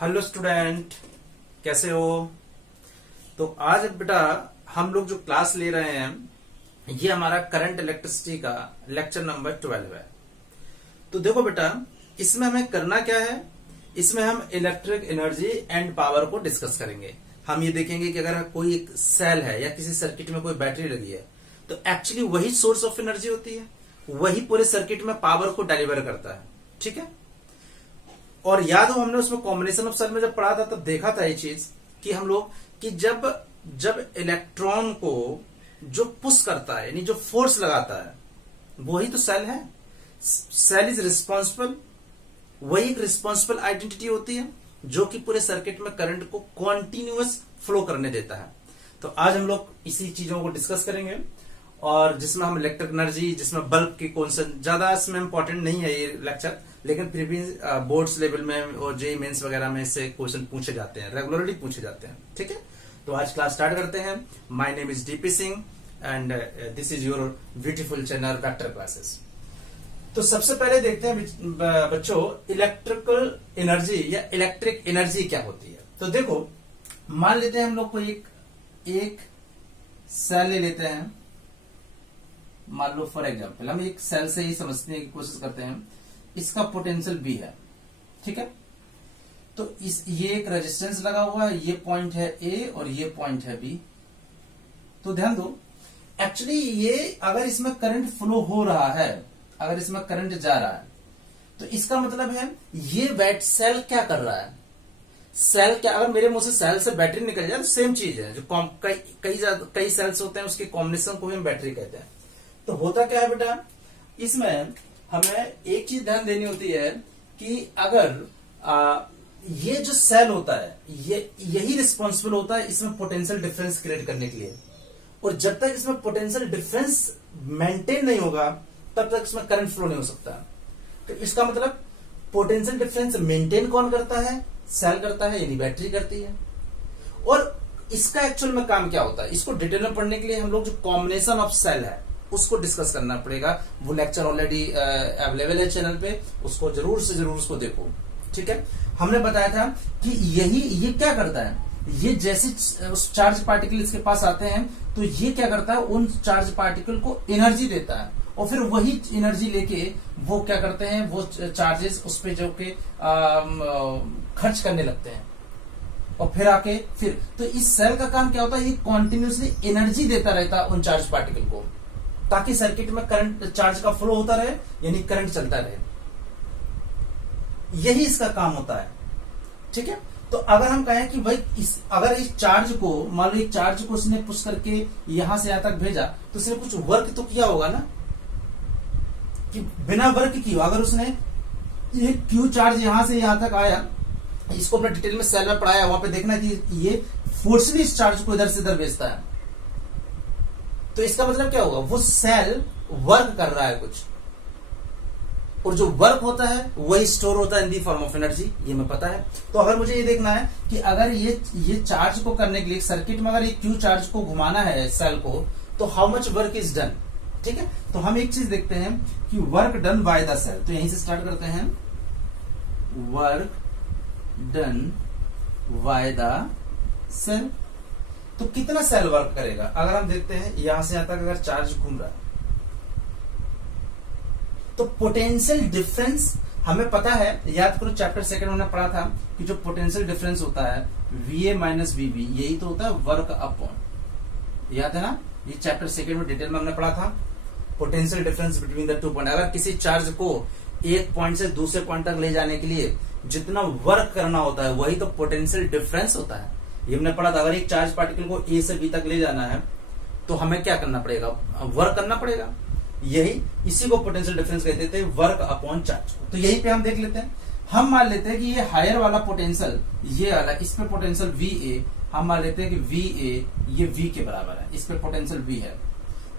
Hello student, कैसे हो। तो आज बेटा हम लोग जो क्लास ले रहे हैं ये हमारा करंट इलेक्ट्रिसिटी का लेक्चर नंबर 12 है। तो देखो बेटा, इसमें हमें करना क्या है, इसमें हम इलेक्ट्रिक एनर्जी एंड पावर को डिस्कस करेंगे। हम ये देखेंगे कि अगर कोई एक सेल है या किसी सर्किट में कोई बैटरी लगी है तो एक्चुअली वही सोर्स ऑफ एनर्जी होती है, वही पूरे सर्किट में पावर को डिलीवर करता है। ठीक है। और याद हो हमने उसमें कॉम्बिनेशन ऑफ सेल में जब पढ़ा था तब देखा था ये चीज कि हम लोग कि जब इलेक्ट्रॉन को जो पुश करता है यानी जो फोर्स लगाता है वही तो सेल है। सेल इज रिस्पॉन्सिबल, वही एक रिस्पॉन्सिबल आइडेंटिटी होती है जो कि पूरे सर्किट में करंट को कॉन्टिन्यूअस फ्लो करने देता है। तो आज हम लोग इसी चीजों को डिस्कस करेंगे और जिसमें हम इलेक्ट्रिक एनर्जी, जिसमें बल्ब की कॉन्सेंट, ज्यादा इसमें इंपॉर्टेंट नहीं है ये लेक्चर, लेकिन फिर भी बोर्ड्स लेवल में और जेईई मेंस वगैरह में इससे क्वेश्चन पूछे जाते हैं, रेगुलरली पूछे जाते हैं। ठीक है। तो आज क्लास स्टार्ट करते हैं। My name is DP Singh and this is your beautiful channel vector classes. तो सबसे पहले देखते हैं बच्चों, इलेक्ट्रिकल एनर्जी या इलेक्ट्रिक एनर्जी क्या होती है। तो देखो, मान लेते हैं हम लोग को एक सेल ले लेते हैं। मान लो फॉर एग्जाम्पल हम एक सेल से ही समझने की कोशिश करते हैं। इसका पोटेंशियल बी है। ठीक है। तो ये एक रेजिस्टेंस लगा हुआ है, ये पॉइंट है ए और ये पॉइंट है बी। तो ध्यान दो, एक्चुअली ये अगर इसमें करंट फ्लो हो रहा है, अगर इसमें करंट जा रहा है तो इसका मतलब है ये बैट सेल क्या कर रहा है। सेल क्या, अगर मेरे मुंह से सेल से बैटरी निकल जाए तो सेम चीज है। जो कई सेल्स होते हैं उसके कॉम्बिनेशन को हम बैटरी कहते हैं। तो होता क्या है बेटा, इसमें हमें एक चीज ध्यान देनी होती है कि अगर ये जो सेल होता है यही रिस्पॉन्सिबल होता है इसमें पोटेंशियल डिफरेंस क्रिएट करने के लिए। और जब तक इसमें पोटेंशियल डिफरेंस मेंटेन नहीं होगा तब तक इसमें करंट फ्लो नहीं हो सकता। तो इसका मतलब पोटेंशियल डिफरेंस मेंटेन कौन करता है, सेल करता है, यानी बैटरी करती है। और इसका एक्चुअल में काम क्या होता है, इसको डिटेल में पढ़ने के लिए हम लोग जो कॉम्बिनेशन ऑफ सेल है उसको डिस्कस करना पड़ेगा। वो लेक्चर ऑलरेडी अवेलेबल है चैनल पे, उसको जरूर से जरूर उसको देखो। ठीक है। हमने बताया था कि ये क्या करता है, ये जैसे उस चार्ज पार्टिकल इसके पास आते हैं तो ये क्या करता है, उन चार्ज पार्टिकल को एनर्जी देता है और फिर वही एनर्जी लेके वो क्या करते हैं, वो चार्जेस उस पे जो के खर्च करने लगते हैं और फिर आके फिर तो इस सेल का काम क्या होता है, ये कॉन्टिन्यूसली एनर्जी देता रहता है उन चार्ज पार्टिकल को, ताकि सर्किट में करंट, चार्ज का फ्लो होता रहे, यानी करंट चलता रहे। यही इसका काम होता है। ठीक है। तो अगर हम कहें कि भाई अगर इस चार्ज को, मान लो एक चार्ज को उसने पुश करके यहां से यहां तक भेजा तो उसने कुछ वर्क तो किया होगा ना, कि बिना वर्क किए अगर उसने ये क्यू चार्ज यहां से यहां तक आया, इसको अपने डिटेल में सेल में पढ़ाया, वहां पे देखना कि ये फोर्सली इस चार्ज को इधर से इधर भेजता है। तो इसका मतलब क्या होगा, वो सेल वर्क कर रहा है कुछ, और जो वर्क होता है वही स्टोर होता है इन दी फॉर्म ऑफ एनर्जी, ये हमें पता है। तो अगर मुझे ये देखना है कि अगर ये चार्ज को करने के लिए सर्किट में अगर ये क्यू चार्ज को घुमाना है सेल को, तो how much work is done. ठीक है। तो हम एक चीज देखते हैं कि work done by the cell. तो यहीं से स्टार्ट करते हैं, work done by the cell. तो कितना सेल वर्क करेगा, अगर हम देखते हैं यहां से यहां तक अगर चार्ज घूम रहा है तो पोटेंशियल डिफरेंस हमें पता है, याद करो चैप्टर सेकंड में पढ़ा था कि जो पोटेंशियल डिफरेंस होता है VA माइनस VB, यही तो होता है वर्क अपॉन, याद है ना, ये चैप्टर सेकंड में डिटेल में हमने पढ़ा था। Potential difference between the two point, अगर किसी चार्ज को एक पॉइंट से दूसरे पॉइंट तक ले जाने के लिए जितना वर्क करना होता है वही तो पोटेंशियल डिफरेंस होता है। ये हमने पढ़ा था, अगर एक चार्ज पार्टिकल को ए से बी तक ले जाना है तो हमें क्या करना पड़ेगा, वर्क करना पड़ेगा। यही इसी को पोटेंशियल डिफरेंस कहते थे, वर्क अपॉन चार्ज। तो यही पे हम देख लेते हैं, हम मान लेते हैं कि ये हायर वाला पोटेंशियल, ये वाला, इस पे पोटेंशियल VA, हम मान लेते हैं कि VA ये V के बराबर है, इस पे पोटेंशियल V है,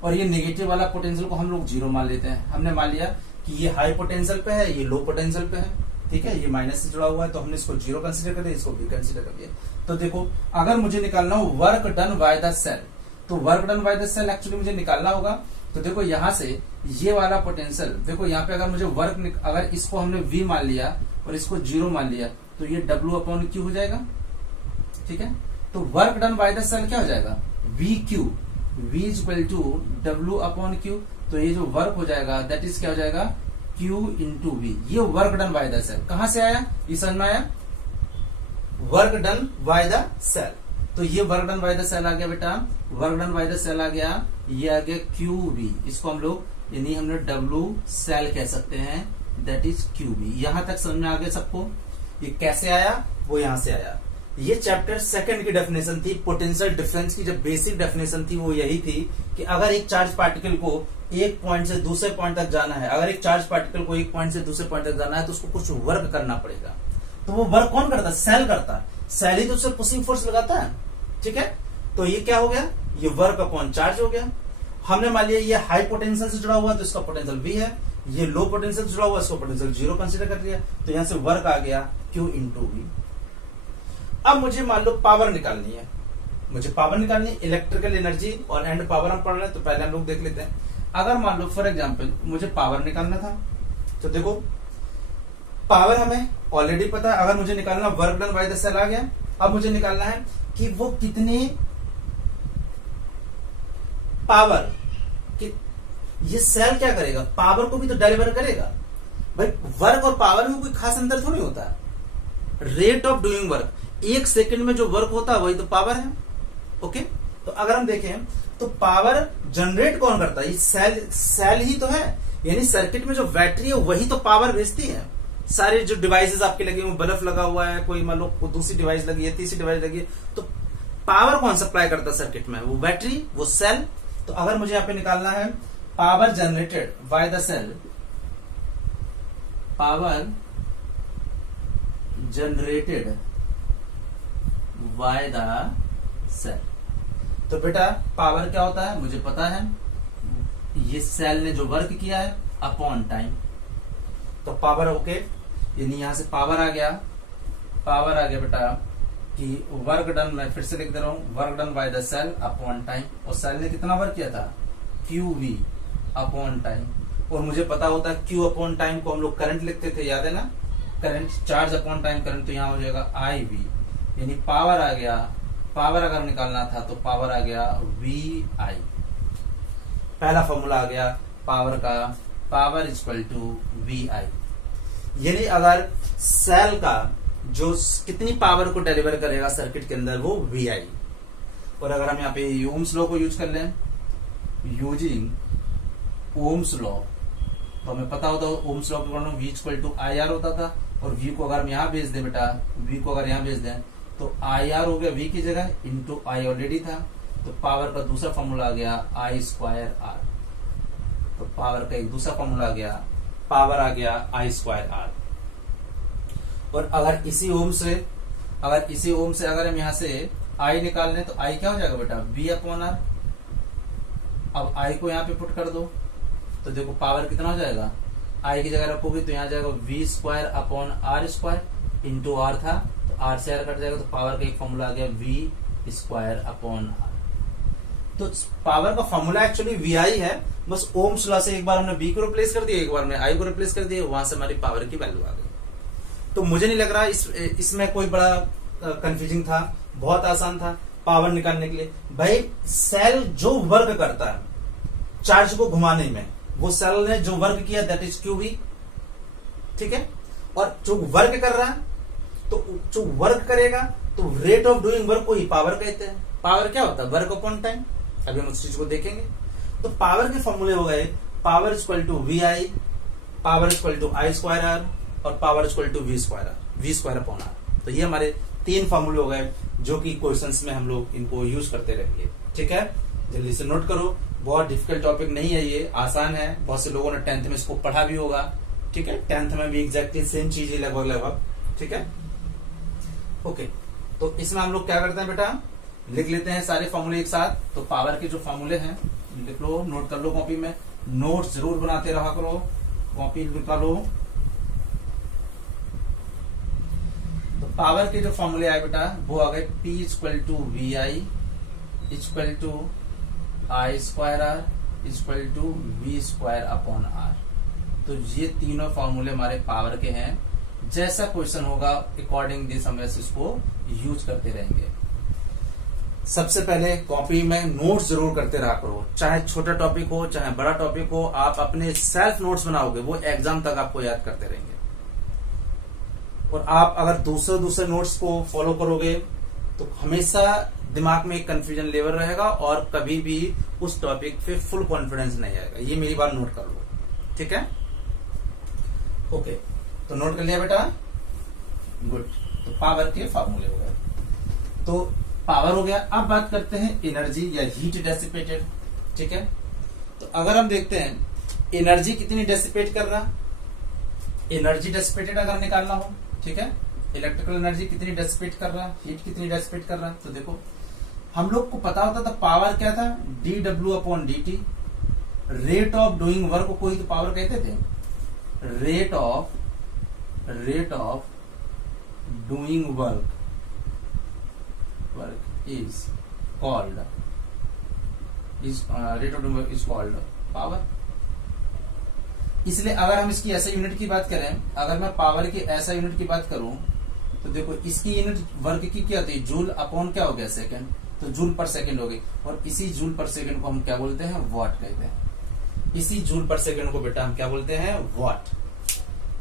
और ये नेगेटिव वाला पोटेंशियल को हम लोग 0 मान लेते हैं। हमने मान लिया कि ये हाई पोटेंशियल पे है, ये लो पोटेंशियल पे है। ठीक है। ये माइनस से जुड़ा हुआ है तो हमने इसको 0 कंसिडर कर दिया, इसको भी कंसिडर कर दिया। तो देखो, अगर मुझे निकालना हो work done by the cell, तो work done by the cell actually मुझे निकालना होगा। तो देखो यहां से ये वाला पोटेंशियल, देखो यहाँ पे अगर मुझे वर्क, अगर इसको हमने V मान लिया और इसको 0 मान लिया तो ये W/Q हो जाएगा, ठीक है। तो work done by the cell क्या हो जाएगा, VQ, V is equal to W/Q। तो ये जो वर्क हो जाएगा दैट इज क्या हो जाएगा, Q इंटू V। ये work done by the cell कहां से आया, ये समझ में आया, work done by the cell. तो ये work done by the cell आ गया बेटा, work done by the cell आ गया, ये आ गया QV। इसको हम लोग यानी हमने W सेल कह सकते हैं, दैट इज QV। यहां तक समझ में आ गया सबको। ये कैसे आया, वो यहां से आया। ये चैप्टर सेकंड की डेफिनेशन थी। पोटेंशियल डिफरेंस की जब बेसिक डेफिनेशन थी वो यही थी कि अगर एक चार्ज पार्टिकल को एक पॉइंट से दूसरे पॉइंट तक जाना है, अगर एक चार्ज पार्टिकल को एक पॉइंट से दूसरे पॉइंट तक जाना है तो उसको कुछ वर्क करना पड़ेगा। तो वो वर्क कौन करता है, सेल करता है। सेल ही तो उससे पुशिंग फोर्स लगाता है, ठीक है। तो ये क्या हो गया, ये वर्क अपॉन चार्ज हो गया। हमने मान लिया ये हाई पोटेंशियल से जुड़ा हुआ तो इसका पोटेंशियल V है, ये लो पोटेंशियल से जुड़ा हुआ इसका पोटेंशियल 0 कंसीडर कर लिया। तो यहां से वर्क आ गया Q इंटू V। अब मुझे मान लो पावर निकालनी है, मुझे पावर निकालनी है, इलेक्ट्रिकल एनर्जी और एंड पावर हम पढ़ रहे हैं। तो पहले हम लोग देख लेते हैं। अगर मान लो फॉर एग्जांपल मुझे पावर निकालना था, तो देखो पावर हमें ऑलरेडी पता है। अगर मुझे निकालना work done by the cell आ गया। अब मुझे निकालना है कि वो कितने पावर कि ये सेल क्या करेगा, पावर को भी तो डिलीवर करेगा। भाई वर्क और पावर में कोई खास अंतर थोड़ी होता है। रेट ऑफ डूइंग वर्क, एक सेकंड में जो वर्क होता है वही तो पावर है, ओके। तो अगर हम देखें तो पावर जनरेट कौन करता है, ये सेल ही तो है। यानी सर्किट में जो बैटरी है वही तो पावर भेजती है। सारे जो डिवाइसेस आपके लगे हुए, बल्ब लगा हुआ है, कोई मान लो दूसरी डिवाइस लगी है, तीसरी डिवाइस लगी है, तो पावर कौन सप्लाई करता है सर्किट में, वो बैटरी, वो सेल। तो अगर मुझे यहां पे निकालना है power generated by the cell, power generated by the cell, तो बेटा पावर क्या होता है मुझे पता है, ये सेल ने जो वर्क किया है अपॉन टाइम। तो पावर ओके, यानी यहां से पावर आ गया बेटा कि वर्क डन, मैं फिर से लिख दे रहा हूं, work done by the cell upon time. और सेल ने कितना वर्क किया था, QV अपॉन टाइम। और मुझे पता होता है Q अपॉन टाइम को हम लोग करंट लिखते थे, याद है ना, current, charge upon time current. तो यहां हो जाएगा IV, यानी पावर आ गया, पावर अगर निकालना था तो पावर आ गया VI। पहला फॉर्मूला आ गया पावर का, पावर इक्वल टू VI। यानी अगर सेल का जो कितनी पावर को डिलीवर करेगा सर्किट के अंदर वो VI। और अगर हम यहाँ पे ओम्स लॉ को यूज कर लें, यूजिंग ओम्स लॉ, तो हमें पता होता है ओम्स लॉ के कारण V इक्वल टू IR होता था। और V को अगर हम यहाँ भेज दें बेटा, V को अगर यहाँ भेज दें तो IR हो गया V की जगह, इंटू I ऑलरेडी था। तो पावर का दूसरा फॉर्मूला आ गया I²R। तो पावर का एक दूसरा फॉर्मूला आ गया, पावर आ गया I²R। और अगर इसी ओम से अगर हम यहां से I निकाल लें तो I क्या हो जाएगा बेटा, V/R। अब I को यहां पे पुट कर दो तो देखो पावर कितना हो जाएगा, I की जगह रखोगे तो यहां जाएगा V²/R² इंटू R था, तो R से R कट जाएगा। तो पावर का एक फॉर्मूला आ गया V²/R। तो पावर का फॉर्मूला एक्चुअली VI है, बस ओम्स लॉ से एक बार हमने V को रिप्लेस कर दिया, एक बार हमने I को रिप्लेस कर दिया, वहां से हमारी पावर की वैल्यू आ गई। तो मुझे नहीं लग रहा इसमें कोई बड़ा कंफ्यूजिंग था, बहुत आसान था पावर निकालने के लिए। भाई सेल जो वर्क करता है चार्ज को घुमाने में, वो सेल ने जो वर्क किया दैट इज QV, ठीक है। और जो वर्क कर रहा है, तो जो वर्क करेगा तो रेट ऑफ डूइंग वर्क को ही पावर कहते हैं। पावर क्या होता है, वर्क अपॉन टाइम। अभी हम उस चीज को देखेंगे। तो पावर के फॉर्मूले हो गए, power equal to VI, power equal to I²R और पावर इक्वल टू V²/R। तो ये हमारे 3 फॉर्मूले हो गए जो कि क्वेश्चंस में हम लोग इनको यूज करते रहेंगे, ठीक है। जल्दी से नोट करो, बहुत डिफिकल्ट टॉपिक नहीं है, ये आसान है। बहुत से लोगों ने 10th में इसको पढ़ा भी होगा, ठीक है। 10th में भी एग्जैक्टली सेम चीज ही लगभग, ठीक है, ओके। तो इसमें हम लोग क्या करते हैं बेटा, लिख लेते हैं सारे फॉर्मूले एक साथ। तो पावर के जो फॉर्मूले हैं लिख लो, नोट कर लो कॉपी में, नोट्स जरूर बनाते रहा करो, कॉपी निकालो। तो पावर के जो फॉर्मूले आए बेटा वो आ गए P equal to VI equal to I²R equal to V²/R। तो ये तीनों फॉर्मूले हमारे पावर के हैं। जैसा क्वेश्चन होगा अकॉर्डिंग दिस हम इसको यूज करते रहेंगे। सबसे पहले कॉपी में नोट्स जरूर करते रहा करो, चाहे छोटा टॉपिक हो चाहे बड़ा टॉपिक हो, आप अपने सेल्फ नोट्स बनाओगे वो एग्जाम तक आपको याद करते रहेंगे। और आप अगर दूसरे नोट्स को फॉलो करोगे तो हमेशा दिमाग में एक कंफ्यूजन लेवल रहेगा और कभी भी उस टॉपिक पे फुल कॉन्फिडेंस नहीं आएगा। ये मेरी बात नोट कर लो, ठीक है? ओके, तो नोट कर लिया बेटा? गुड। तो पावर के फॉर्मूले हो गए, तो पावर हो गया। अब बात करते हैं एनर्जी या हीट डेसिपेटेड, ठीक है? तो अगर हम देखते हैं एनर्जी कितनी डेसिपेट कर रहा, एनर्जी डेसिपेटेड अगर निकालना हो, ठीक है, इलेक्ट्रिकल एनर्जी कितनी डेसिपेट कर रहा, हीट कितनी डेसिपेट कर रहा, तो देखो हम लोग को पता होता था पावर क्या था, dW/dt। Rate of doing work को ही तो पावर कहते थे। Rate of doing work is called power. इसलिए अगर हम इसकी ऐसा यूनिट की बात करें, अगर मैं पावर की ऐसा यूनिट की बात करूं तो देखो इसकी यूनिट वर्क की क्या होती है, जूल अपॉन क्या हो गया, सेकंड, तो जूल पर सेकंड हो गई। और इसी जूल पर सेकंड को हम क्या बोलते हैं, वॉट कहते हैं। इसी जूल पर सेकंड को बेटा हम क्या बोलते हैं, वॉट।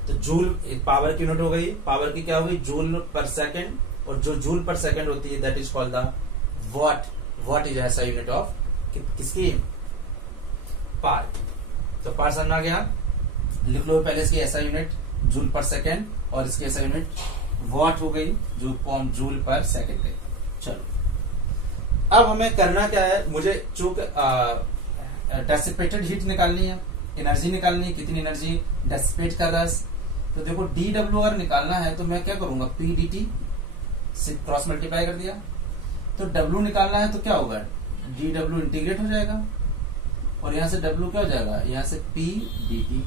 तो जूल पावर की यूनिट हो गई, पावर की क्या हो गई, जूल पर सेकंड, और जो जूल पर सेकंड होती है that is called the what. What is ऐसा यूनिट ऑफ किसकी, पावर। तो पावर समझ आ गया, लिख लो पहले इसकी ऐसा यूनिट जूल पर सेकंड और इसकी ऐसा यूनिट वॉट हो गई, जो फॉर्म जूल पर सेकंड गई। चलो अब हमें करना क्या है, मुझे चूंकि डेसिपेटेड हीट निकालनी है, एनर्जी निकालनी है, कितनी एनर्जी डेसिपेट कर रहा है। तो देखो dW अगर निकालना है तो मैं क्या करूंगा, PdT से क्रॉस मल्टीप्लाई कर दिया। तो W निकालना है तो क्या होगा, dW इंटीग्रेट हो जाएगा और यहां से W क्या हो जाएगा, यहां से PdT।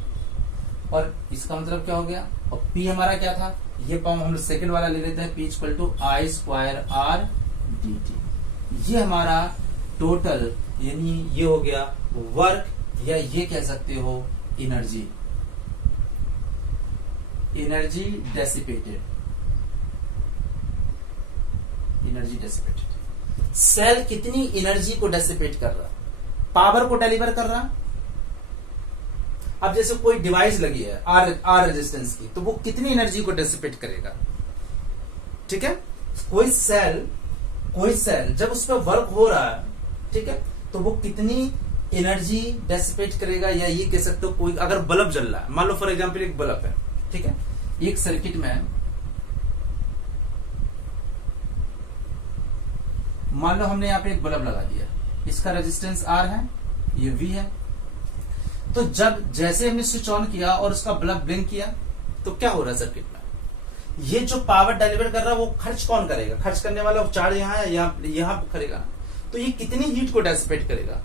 और इसका मतलब क्या हो गया, और P हमारा क्या था, ये फॉर्म हम सेकंड वाला ले लेते हैं, P = I² dt। ये हमारा टोटल, यानी ये हो गया वर्क, या ये कह सकते हो energy, energy dissipated. Energy dissipated, cell कितनी एनर्जी को डेसिपेट कर रहा, पावर को डिलीवर कर रहा। अब जैसे कोई डिवाइस लगी है आर रेजिस्टेंस की, तो वो कितनी एनर्जी को डेसिपेट करेगा, ठीक है? कोई सेल जब उस पर वर्क हो रहा है, ठीक है, तो वो कितनी एनर्जी डेसिपेट करेगा, या ये कह सकते हो कोई अगर बल्ब जल रहा है, मान लो फॉर एग्जांपल एक बल्ब है, ठीक है, एक सर्किट में मान लो हमने यहां पे एक बल्ब लगा दिया, इसका रेजिस्टेंस R है, ये V है। तो जब जैसे हमने स्विच ऑन किया और उसका बल्ब ब्लिंक किया तो क्या हो रहा है सर्किट में, ये जो पावर डिलीवर कर रहा है वो खर्च कौन करेगा, खर्च करने वाला चार्ज यहाँ है, यहाँ करेगा। तो ये कितनी हीट को डेसिपेट करेगा,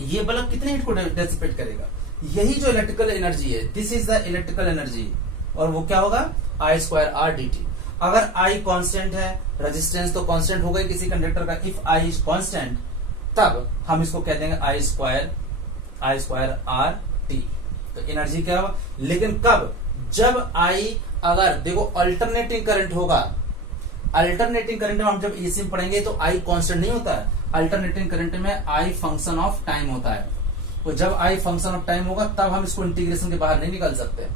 ये बल्ब कितनी हीट को डेसिपेट करेगा, यही जो इलेक्ट्रिकल एनर्जी है, this is the electrical energy. और वो क्या होगा, I² dt। अगर I कांस्टेंट है, रेजिस्टेंस तो कांस्टेंट होगा किसी कंडक्टर का, इफ I इज कांस्टेंट तब हम इसको कह देंगे I² RT। तो एनर्जी क्या होगा, लेकिन कब, जब I, अगर देखो अल्टरनेटिंग करंट होगा, अल्टरनेटिंग करंट में हम जब एसी में पढ़ेंगे तो I कांस्टेंट नहीं होता है, अल्टरनेटिंग करंट में I फंक्शन ऑफ टाइम होता है। तो जब I फंक्शन ऑफ टाइम होगा तब हम इसको इंटीग्रेशन के बाहर नहीं निकाल सकते।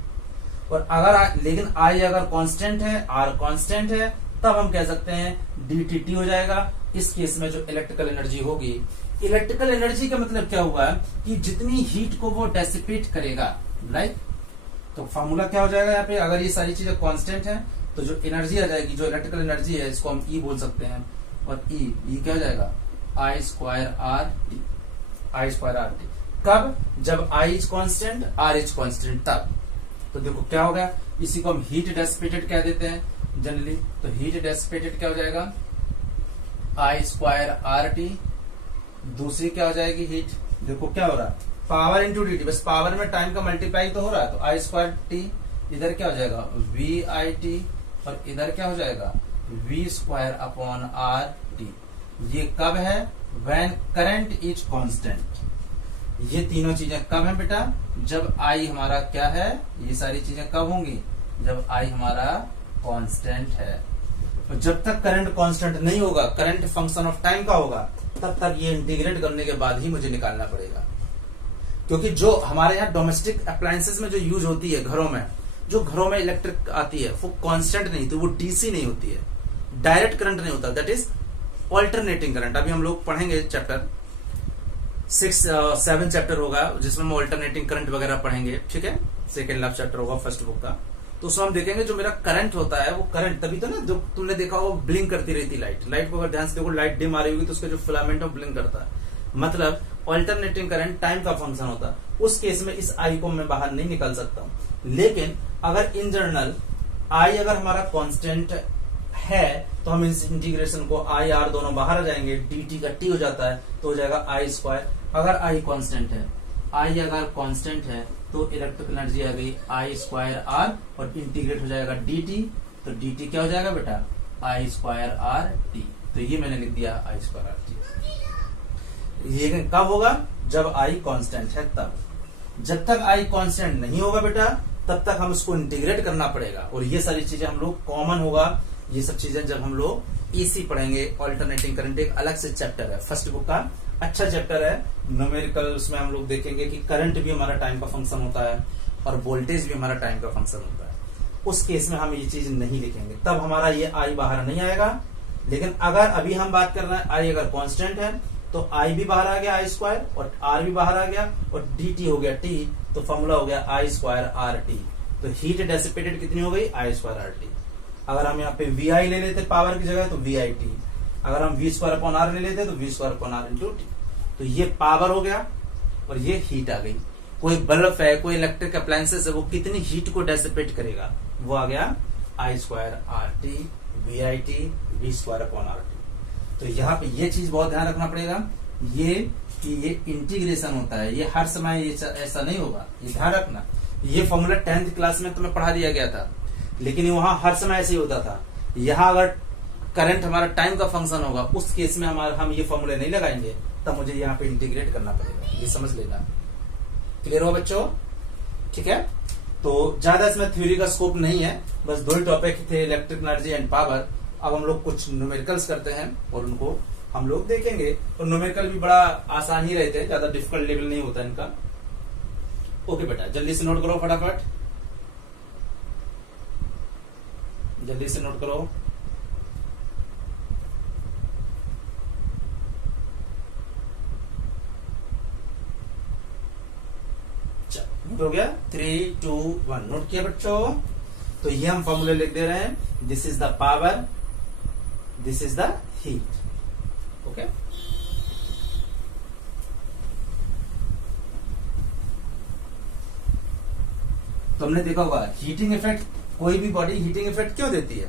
और अगर लेकिन I अगर कांस्टेंट है, R कांस्टेंट है, तब हम कह सकते हैं ddt हो जाएगा। इस केस में जो इलेक्ट्रिकल एनर्जी होगी, इलेक्ट्रिकल एनर्जी का मतलब क्या हुआ कि जितनी हीट को वो डेसिपेट करेगा, राइट। तो फॉर्मूला क्या हो जाएगा यहाँ पे, अगर ये सारी चीजें कांस्टेंट है तो जो एनर्जी आ जाएगी, जो इलेक्ट्रिकल एनर्जी है, इसको हम E बोल सकते हैं। और E क्या हो जाएगा, I² RT। कब, जब I is constant, R is constant, तब। तो देखो क्या होगा, इसी को हम हीट डेसिपेटेड कह देते हैं जनरली। तो हीट डेसिपेटेड क्या हो जाएगा, I² RT। दूसरी क्या हो जाएगी हीट, देखो क्या हो रहा है, पावर इंटू dt, बस पावर में टाइम का मल्टीप्लाई तो हो रहा है, तो I²T। इधर क्या हो जाएगा, VIT, और इधर क्या हो जाएगा, V²/RT। ये कब है, व्हेन करंट इज कांस्टेंट। ये तीनों चीजें कब है बेटा, जब I हमारा क्या है, ये सारी चीजें कब होंगी, जब आई हमारा कांस्टेंट है। और जब तक करंट कांस्टेंट नहीं होगा, करंट फंक्शन ऑफ टाइम का होगा, तब तक ये इंटीग्रेट करने के बाद ही मुझे निकालना पड़ेगा। क्योंकि जो हमारे यहाँ डोमेस्टिक अप्लायंसेस में जो यूज होती है घरों में, जो घरों में इलेक्ट्रिक आती है वो कांस्टेंट नहीं होती, वो डीसी नहीं होती है, डायरेक्ट करंट नहीं होता, दैट इज ऑल्टरनेटिंग करंट। अभी हम लोग पढ़ेंगे चैप्टर 6-7 चैप्टर होगा जिसमें हम ऑल्टरनेटिंग करंट वगैरह पढ़ेंगे, ठीक है। सेकेंड लास्ट चैप्टर होगा फर्स्ट बुक का, तो उसमें हम देखेंगे जो मेरा करंट होता है वो करंट, तभी तो ना जो तुमने देखा होगा ब्लिंक करती रहती लाइट को अगर ध्यान से देखो, लाइट डिम आ रही होगी तो उसका जो फिलामेंट है ब्लिंक करता है, मतलब ऑल्टरनेटिंग करंट टाइम का फंक्शन होता है। उस केस में इस आई को मैं बाहर नहीं निकाल सकता हूं। लेकिन अगर इन जनरल आई अगर हमारा कांस्टेंट है तो हम इस इंटीग्रेशन को आई आर दोनों बाहर आ जाएंगे, dt का t हो जाता है तो हो जाएगा आई स्क्वायर। अगर आई कांस्टेंट है, आई अगर कांस्टेंट है तो इलेक्ट्रिकल एनर्जी आ गई आई स्क्वायर आर और इंटीग्रेट हो जाएगा dt, तो dt क्या हो जाएगा बेटा आई स्क्वायर आर टी। तो ये मैंने लिख दिया आई स्क्वायर आर टी। ये कब होगा? जब आई कांस्टेंट है तब। जब तक आई कांस्टेंट नहीं होगा बेटा तब तक हम इसको इंटीग्रेट करना पड़ेगा। और ये सारी चीजें हम लोग कॉमन होगा, ये सब चीजें जब हम लोग ईसी पढ़ेंगे। ऑल्टरनेटिंग करंट एक अलग से चैप्टर है, फर्स्ट बुक का अच्छा चैप्टर है न्यूमेरिकल। उसमें हम लोग देखेंगे कि करंट भी हमारा टाइम का फंक्शन होता है और वोल्टेज भी हमारा टाइम का फंक्शन होता है। उस केस में हम ये चीज नहीं लिखेंगे, तब हमारा ये आई बाहर नहीं आएगा। लेकिन अगर अभी हम बात कर रहे हैं आई अगर कांस्टेंट है तो आई भी बाहर आ गया आई स्क्वायर और आर भी बाहर आ गया और dt हो गया t, तो फॉर्मूला हो गया आई स्क्वायर आर टी। तो हीट डेसिपेटेड कितनी हो गई आई स्क्वायर आर टी। अगर हम यहाँ पे vi ले लेते पावर की जगह तो vi t, अगर हम v स्क्वायर अपॉन आर ले लेते तो v square upon R into T. तो ये पावर हो गया और ये हीट आ गई। कोई बल्ब है, कोई इलेक्ट्रिक अप्लायंसेस है, वो कितनी हीट को डेसिपेट करेगा, वो आ गया I square R T vi t v square upon R T. तो यहाँ पे ये चीज बहुत ध्यान रखना पड़ेगा, ये कि ये इंटीग्रेशन होता है, ये हर समय ये ऐसा नहीं होगा, ये ध्यान रखना। ये फॉर्मूला 10th क्लास में तुम्हें पढ़ा दिया गया था, लेकिन वहां हर समय ऐसे ही होता था। यहाँ अगर करंट हमारा टाइम का फंक्शन होगा उस केस में हम ये फॉर्मूले नहीं लगाएंगे, तब मुझे यहाँ पे इंटीग्रेट करना पड़ेगा। ये समझ लेना, क्लियर हो बच्चों? ठीक है, तो ज्यादा इसमें थ्योरी का स्कोप नहीं है, बस 2 टॉपिक थे, इलेक्ट्रिक एनर्जी एंड पावर। अब हम लोग कुछ न्यूमेरिकल्स करते हैं और उनको हम लोग देखेंगे। और न्यूमेरिकल भी बड़ा आसान ही रहते हैं, ज्यादा डिफिकल्ट लेवल नहीं होता इनका। ओके बेटा, जल्दी से नोट करो, फटाफट जल्दी से नोट करो। नोट हो गया? 3, 2, 1 नोट किया बच्चों? तो ये हम फॉर्मूले लिख दे रहे हैं, this is the power, this is the heat. Okay, तुमने देखा होगा हीटिंग इफेक्ट, कोई भी बॉडी हीटिंग इफेक्ट क्यों देती है?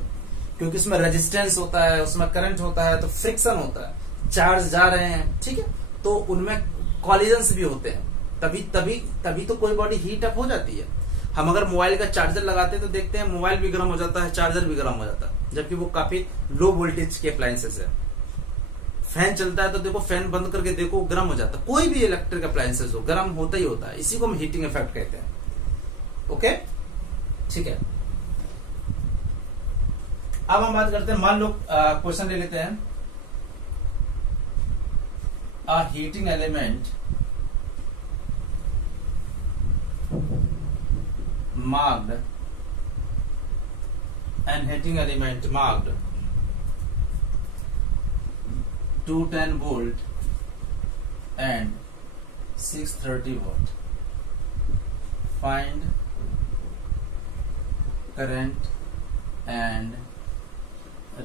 क्योंकि उसमें रेजिस्टेंस होता है, उसमें करंट होता है, तो फ्रिक्शन होता है, चार्ज जा रहे हैं, ठीक है, तो उनमें कॉलिजन्स भी होते हैं, तभी तो कोई बॉडी हीट अप हो जाती है। हम अगर मोबाइल का चार्जर लगाते हैं तो देखते हैं मोबाइल भी गर्म हो जाता है, चार्जर भी गर्म हो जाता है, जबकि वो काफी लो वोल्टेज के अप्लायंसेस है। फैन चलता है तो देखो, फैन बंद करके देखो गर्म हो जाता है। कोई भी इलेक्ट्रिक अप्लायंसेस हो गर्म होता ही होता है, इसी को हम हीटिंग इफेक्ट कहते हैं। ओके, ठीक है। अब हम बात करते हैं, मान लो क्वेश्चन ले लेते हैं, अ heating element marked, and heating element marked 210 volt and 630 watt. Find current and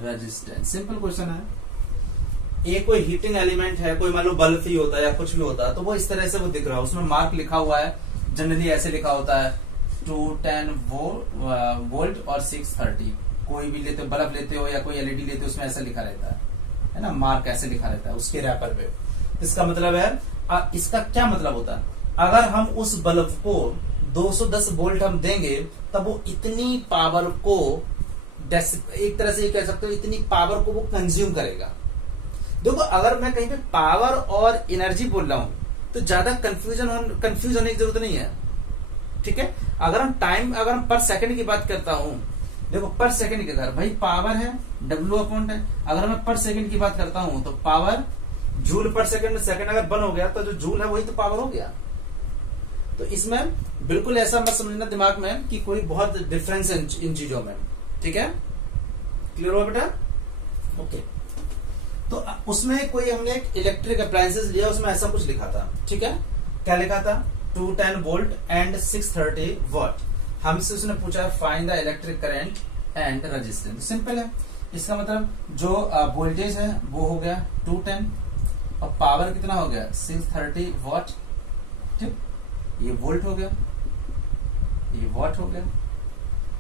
resistance. Simple question है। एक कोई हीटिंग एलिमेंट है, कोई मान लो बल्ब ही होता है या कुछ भी होता है, तो वो इस तरह से वो दिख रहा है, उसमें मार्क लिखा हुआ है, जनरली ऐसे लिखा होता है 210 वोल्ट और 630। कोई भी लेते हो, बल्ब लेते हो या कोई एलईडी लेते हो, उसमें ऐसा लिखा रहता है ना, मार्क ऐसे लिखा रहता है उसके रैपर पे। इसका मतलब है, इसका क्या मतलब होता है, अगर हम उस बल्ब को 210 वोल्ट हम देंगे तब वो इतनी पावर को, एक तरह से ये कह सकते हो, इतनी पावर को वो कंज्यूम करेगा। देखो, अगर मैं कहीं पे पावर और एनर्जी बोल रहा हूं तो ज्यादा कंफ्यूज होने की जरूरत नहीं है, ठीक है। अगर हम पर सेकंड की बात करता हूं, देखो पर सेकंड के अंदर भाई पावर है W अपॉन है। अगर मैं पर सेकंड की बात करता हूं तो पावर जूल पर सेकंड में सेकंड अगर 1 हो गया तो जो जूल है वही तो पावर हो गया। तो इसमें बिल्कुल ऐसा मत समझना दिमाग में कि कोई बहुत डिफरेंस है इन चीजों में, ठीक है, क्लियर हुआ बेटा? ओके। तो उसमें कोई हमने एक इलेक्ट्रिक अप्लायंसेस लिया, उसमें ऐसा कुछ लिखा था, ठीक है, क्या लिखा था? 210 वोल्ट एंड 630 वॉट। हमसे उसने पूछा find the electric current and resistance. Simple है, इसका मतलब जो वोल्टेज है वो हो गया 210 और पावर कितना हो गया 630 वॉट, ठीक, ये वोल्ट हो गया, ये वॉट हो गया।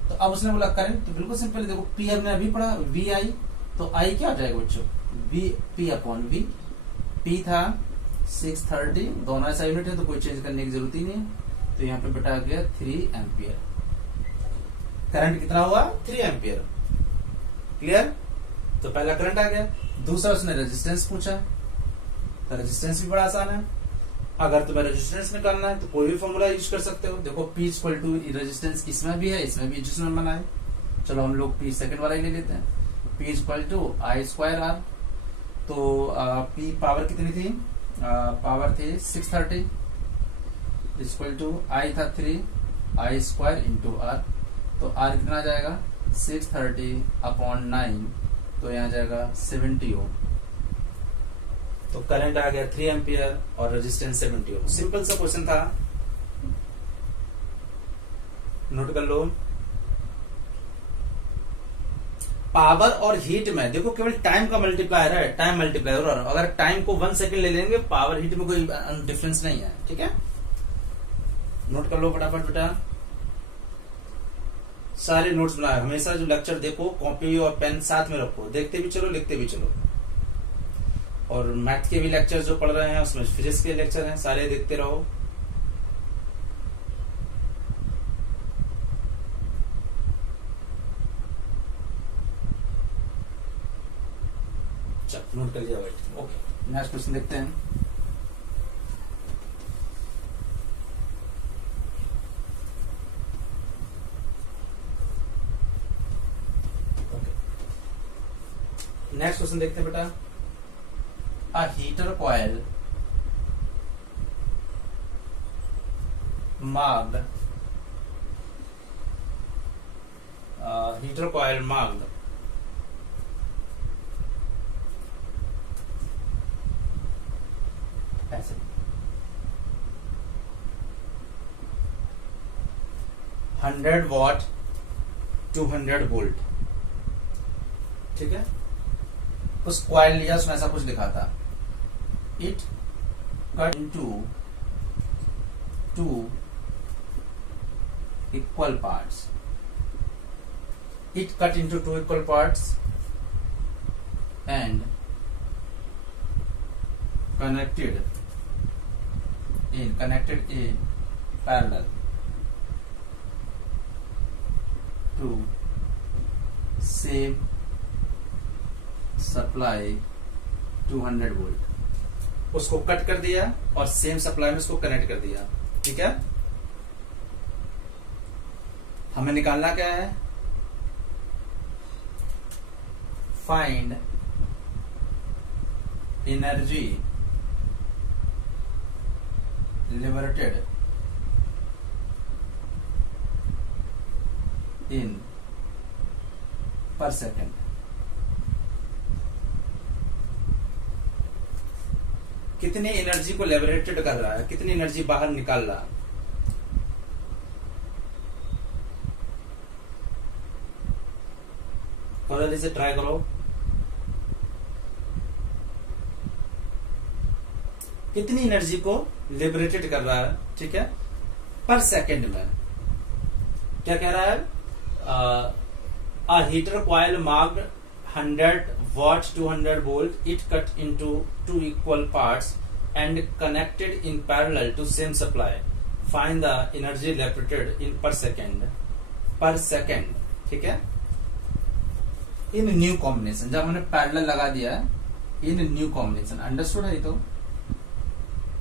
तो अब उसने बोला करंट, तो बिल्कुल सिंपल है, देखो पी हमने अभी पढ़ा वी आई, तो आई क्या हो जाएगा बच्चों? V P upon V. P था 630, दोनों ऐसा यूनिट है तो कोई चेंज करने की जरूरत ही नहीं है। तो यहाँ पे बेटा आ गया 3 एम्पियर। करंट कितना हुआ? 3 एम्पियर। क्लियर? तो पहला करंट आ गया। दूसरा उसने रेजिस्टेंस पूछा, तो रेजिस्टेंस भी बड़ा आसान है। अगर तुम्हें रेजिस्टेंस निकालना है तो कोई भी फॉर्मूला यूज कर सकते हो। देखो P इक्वल टू रेजिस्टेंस इसमें भी है, इसमें भी जिसमें बना है। चलो हम लोग P सेकंड वाला ही ले लेते हैं। P equal to I square R. तो P पावर कितनी थी? पावर थी 630 इक्वल टू आई था 3 आई स्क्वायर इंटू आर। तो आर कितना आ जाएगा? 630 अपॉन 9, तो यहाँ जाएगा 70 ओम। तो करंट आ गया 3 एम्पियर और रेजिस्टेंस 70 ओम। सिंपल सा क्वेश्चन था, नोट कर लो। पावर और हीट में देखो केवल टाइम का मल्टीप्लायर है, टाइम मल्टीप्लायर। और अगर टाइम को 1 सेकंड ले लेंगे, पावर हीट में कोई डिफरेंस नहीं है, ठीक है। नोट कर लो फटाफट बेटा, सारे नोट्स बनाए। हमेशा जो लेक्चर देखो कॉपी और पेन साथ में रखो, देखते भी चलो लिखते भी चलो। और मैथ के भी लेक्चर जो पढ़ रहे हैं उसमें फिजिक्स के लेक्चर हैं, सारे देखते रहो। चल नोट कर लिया भाई। ओके, नेक्स्ट क्वेश्चन देखते हैं। नेक्स्ट क्वेश्चन देखते हैं बेटा। A heater coil marked heater coil marked ऐसे 100 वॉट 200 वोल्ट, ठीक है। उस कॉइल लिया, उसमें ऐसा कुछ लिखा था, it cut into 2 equal parts. It cut into 2 equal parts and connected in parallel to same supply 200 volt. उसको कट कर दिया और सेम सप्लाई में उसको कनेक्ट कर दिया, ठीक है। हमें निकालना क्या है? Find energy liberated in per second। कितनी एनर्जी को लिबरेटेड कर रहा है, कितनी एनर्जी बाहर निकाल रहा है। जल्दी से ट्राई करो। कितनी एनर्जी को लिबरेटेड कर रहा है, ठीक है, पर सेकंड में। क्या कह रहा है? अ heater coil marked 100 watt 200 volt, it cut into 2 equal parts and connected in parallel to same supply. Find the energy liberated in per second, ठीक है। इन न्यू कॉम्बिनेशन, जब हमने पैरेलल लगा दिया है, इन न्यू कॉम्बिनेशन, अंडरस्टूड है? तो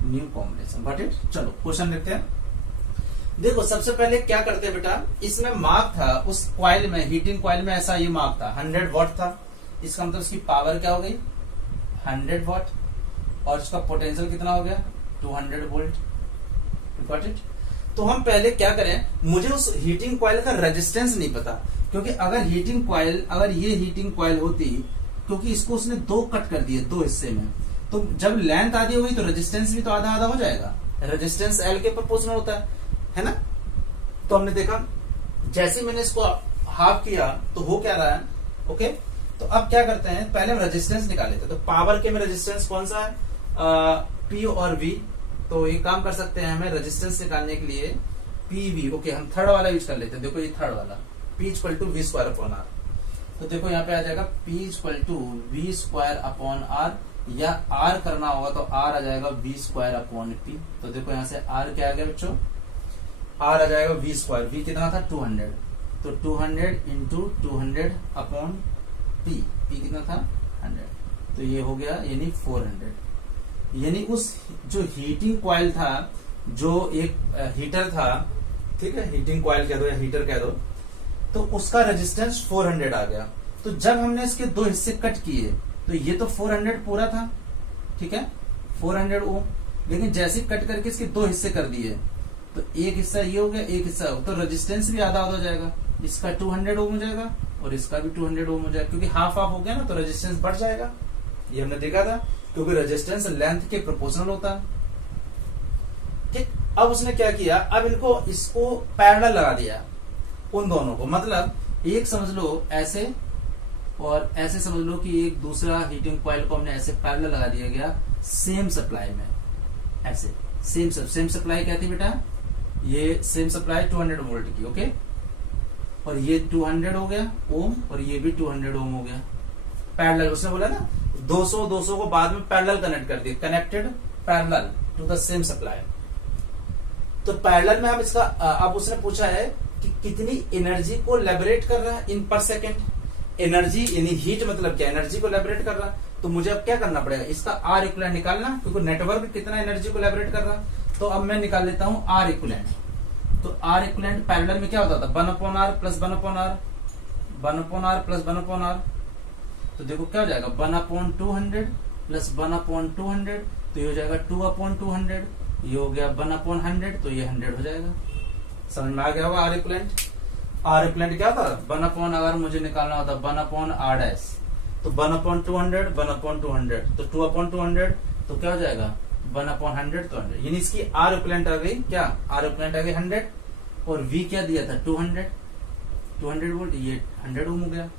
न्यू कॉम्बिनेशन, गॉट इट। चलो क्वेश्चन देखते हैं। देखो सबसे पहले क्या करते हैं बेटा, इसमें मार्क था उस कॉइल में, हीटिंग कॉइल में ऐसा ये मार्क था 100 वॉट था। इसका मतलब इसकी पावर क्या हो गई 100 वॉट, और इसका पोटेंशियल कितना हो गया 200 वोल्ट। Got it. तो हम पहले क्या करें, मुझे उस हीटिंग कॉइल का रेजिस्टेंस नहीं पता, क्योंकि अगर ये हीटिंग कॉइल होती, क्योंकि इसको उसने दो कट कर दिए, दो हिस्से में, तो जब लेंथ आधी हो गई तो रेजिस्टेंस भी तो आधा आधा हो जाएगा। रेजिस्टेंस एल के प्रोपोर्शनल होता है ना। तो हमने देखा जैसे मैंने इसको हाफ किया तो हो क्या रहा है। ओके, तो अब क्या करते हैं, पहले हम रेजिस्टेंस निकाल लेते हैं। तो पावर के में रेजिस्टेंस कौन सा है, पी और वी। तो ये काम कर सकते हैं, हमें रेजिस्टेंस निकालने के लिए पीवी। ओके, हम थर्ड वाला यूज कर लेते हैं। देखो ये थर्ड वाला, P equal to V square upon R. तो देखो यहाँ पे आ जाएगा P equal to V square upon R, या R करना होगा तो R आ जाएगा वी स्क्वायर अपॉन पी। तो देखो यहाँ से R क्या आ गया बच्चों, R आ जाएगा वी स्क्वायर। वी कितना था 200, तो 200 इंटू 200 अपॉन पी, पी कितना था 100, तो ये हो गया यानी 400। यानी उस जो हीटिंग कॉइल था, जो एक हीटर था, ठीक है, हीटिंग कॉइल कह दो या हीटर कह दो, तो उसका रेजिस्टेंस 400 आ गया। तो जब हमने इसके दो हिस्से कट किए तो ये तो 400 पूरा था, ठीक है, 400 ओम। लेकिन जैसे कट करके इसके दो हिस्से कर दिए तो एक हिस्सा ये हो गया, एक हिस्सा हो, तो रेजिस्टेंस भी आधा आधा हो जाएगा। इसका 200 ओम हो जाएगा और इसका भी 200 ओम हो जाएगा, क्योंकि हाफ हाफ हो गया ना, तो रेजिस्टेंस बढ़ जाएगा। ये हमने देखा था, क्योंकि रेजिस्टेंस लेंथ के प्रोपोर्शनल होता है। ठीक, अब उसने क्या किया, अब इसको पैरेलल लगा दिया उन दोनों को। मतलब एक समझ लो ऐसे और ऐसे समझ लो कि एक दूसरा हीटिंग कॉइल को हमने ऐसे पैरेलल लगा दिया गया सेम सप्लाई में, ऐसे सेम सप्लाई क्या थी बेटा, ये सेम सप्लाई 200 वोल्ट की। ओके, और ये 200 हो गया ओम और ये भी 200 ओम हो गया पैरेलल। उसने बोला ना 200 को बाद में पैरेलल कनेक्ट कर दिया, connected parallel to the same supply. तो पैरेलल में हम इसका अब उसने पूछा है कि कितनी एनर्जी को लिबरेट कर रहा है इन पर सेकेंड। एनर्जी यानी हीट मतलब क्या, एनर्जी को लिबरेट कर रहा है। तो मुझे अब क्या करना पड़ेगा, इसका आर इक्विवेलेंट निकालना, क्योंकि नेटवर्क कितना एनर्जी को लिबरेट कर रहा है। तो अब मैं निकाल लेता हूं आर इक्विवेलेंट। तो आर इक्विवेलेंट पैरेलल में क्या होता था, 1/r plus 1/r, 1/r plus 1/r। तो देखो क्या हो जाएगा 1/200 प्लस 1/200, तो ये हो जाएगा 2/200। ये हो गया 1/100, तो ये 100 हो जाएगा। समझ में आ गया होगा आर इक्विवेलेंट। आर इक्विवेलेंट क्या था 1/, अगर मुझे निकालना होता 1/r डैश, तो 1/200, 1/200, तो 2/200, तो क्या हो जाएगा 1/100, तो 100। यानी इसकी आर इक्विवेलेंट आ गई क्या, आर इक्विवेलेंट आ गई 100, और वी क्या दिया था 200 वोल्ट, ये 100 ओम हो गया।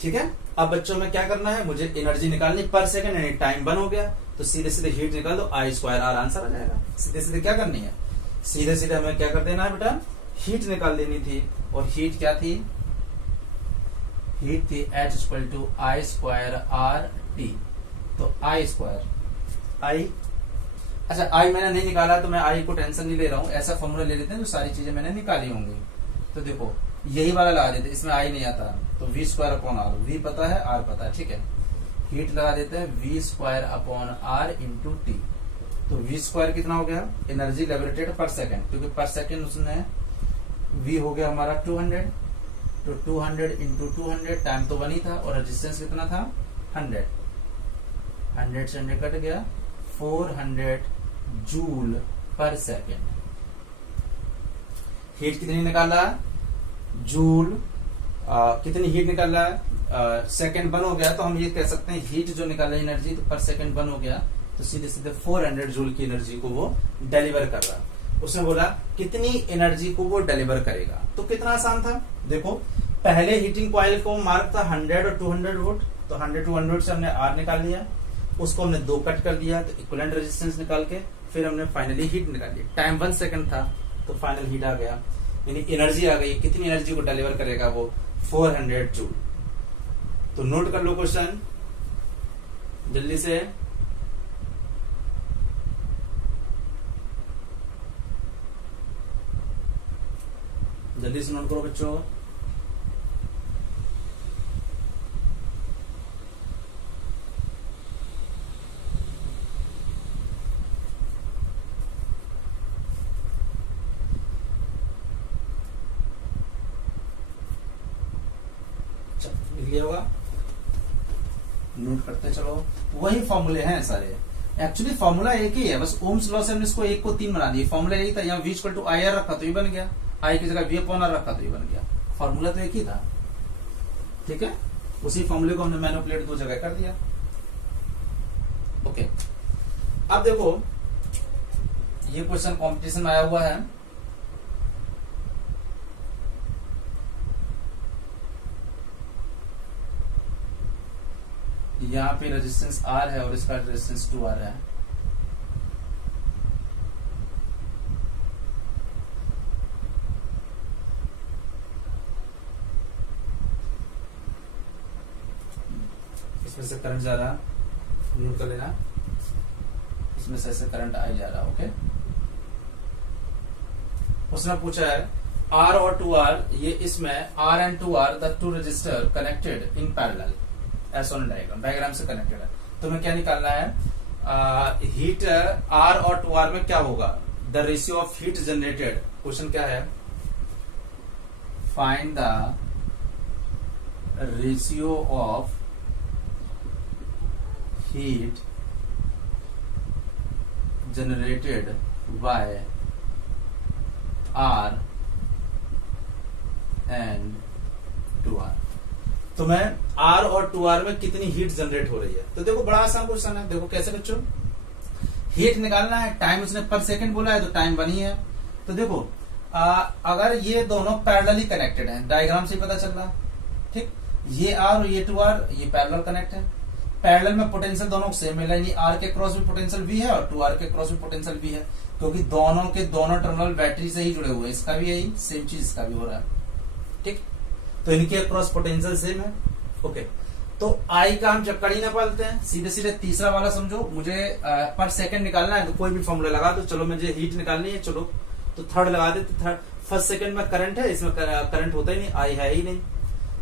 ठीक है, अब बच्चों में क्या करना है, मुझे एनर्जी निकालनी पर सेकंड, यानी टाइम 1 हो गया। तो सीधे सीधे हीट निकाल दो, I स्क्वायर R आंसर आ जाएगा। सीधे सीधे क्या करनी है, सीधे सीधे हमें क्या कर देना है बेटा, हीट निकाल देनी थी। और हीट क्या थी, हीट थी H equal to I square R T। तो I स्क्वायर I, अच्छा I मैंने नहीं निकाला तो मैं I को टेंशन नहीं ले रहा हूं, ऐसा फॉर्मूला ले लेते हैं जो सारी चीजें मैंने निकाली होंगी। तो देखो यही वाला लगा देते, इसमें I नहीं आता, तो V square upon R, V पता है R पता है, ठीक है। हीट लगा देते हैं V square upon R into T. तो V स्क्वायर कितना हो गया, एनर्जी लिबरेटेड पर सेकेंड, क्योंकि पर सेकेंड उसने V हो गया हमारा 200, तो 200 इंटू 200, टाइम तो 1 ही था, और रेजिस्टेंस कितना था 100, 100 से 100 कट गया, 400 जूल पर सेकेंड। हीट कितनी निकाला, जूल कितनी हीट निकाल रहा है, सेकंड 1 हो गया, तो हम ये कह सकते हैं हीट जो निकाला एनर्जी, तो पर सेकंड 1 हो गया, तो सीधे सीधे 400 जूल की एनर्जी को वो डिलीवर कर रहा है। उसने बोला कितनी एनर्जी को वो डिलीवर करेगा, तो कितना आसान था। देखो पहले हीटिंग कॉइल को मार्क था 100 और 200 वोल्ट, तो 100 200 से हमने आर निकाल लिया, उसको हमने 2 कट कर दिया, तो इक्विवेलेंट रेजिस्टेंस निकाल के फिर हमने फाइनली हीट निकाल ली। टाइम 1 सेकंड था, तो फाइनल हीट आ गया, यानी एनर्जी आ गई। कितनी एनर्जी को डिलीवर करेगा वो, 400 जूल। तो नोट कर लो क्वेश्चन जल्दी से। जल्दी से नोट करो बच्चों। लिया होगा, नोट करते चलो। वही फॉर्मूले हैं सारे, एक्चुअली फॉर्मूला एक ही है, बस ओम्स लॉ से हमने इसको 1 को 3 बना दिया। फॉर्मूला यही था, यहाँ v equal to I R रखा तो ये बन गया, आई की जगह v अपॉन आर रखा तो ये बन गया। फॉर्मूला तो एक ही था, ठीक है। उसी फॉर्मूले को हमने मैनिपुलेट 2 जगह कर दिया। ओके, अब देखो ये क्वेश्चन कंपटीशन में आया हुआ है। यहाँ पे रेजिस्टेंस R है और इसका रेजिस्टेंस 2R है। इसमें से करंट जा रहा, नोट कर लेना, इसमें से ऐसे करंट आई जा रहा। ओके, उसने पूछा है R और 2R, ये इसमें R and 2R the two register connected in parallel S on diagram, diagram से कनेक्टेड है। तुम्हें क्या निकालना है, हीट R और 2R में क्या होगा, the ratio of heat generated. Question क्या है, find the ratio of heat generated by R and 2R। तो मैं R और 2R में कितनी हीट जनरेट हो रही है। तो देखो बड़ा आसान क्वेश्चन है, देखो कैसे बच्चों, हीट निकालना है, टाइम उसने पर सेकंड बोला है तो टाइम बनी है। तो देखो अगर ये दोनों पैरेलली कनेक्टेड हैं, डायग्राम से पता चल रहा, ठीक, ये R और ये 2R ये पैरेलल कनेक्ट है। पैरेलल में पोटेंशियल दोनों सेम है, यानी R के क्रॉस में पोटेंशियल V है और 2R के क्रॉस में पोटेंशियल V है, क्योंकि दोनों के दोनों टर्मिनल बैटरी से ही जुड़े हुए हैं। इसका भी यही सेम चीज इसका भी हो रहा है, ठीक, तो इनके क्रॉस पोटेंशियल सेम है। ओके, तो I का हम चक्कर ही ना पालते हैं, सीधे सीधे तीसरा वाला समझो। मुझे पर सेकंड निकालना है तो कोई भी फॉर्मूला लगा दो, चलो मुझे हीट निकालनी है, चलो तो थर्ड लगा देते। थर्ड फर्स्ट सेकंड में करंट है, इसमें करंट होता ही नहीं, I है ही नहीं।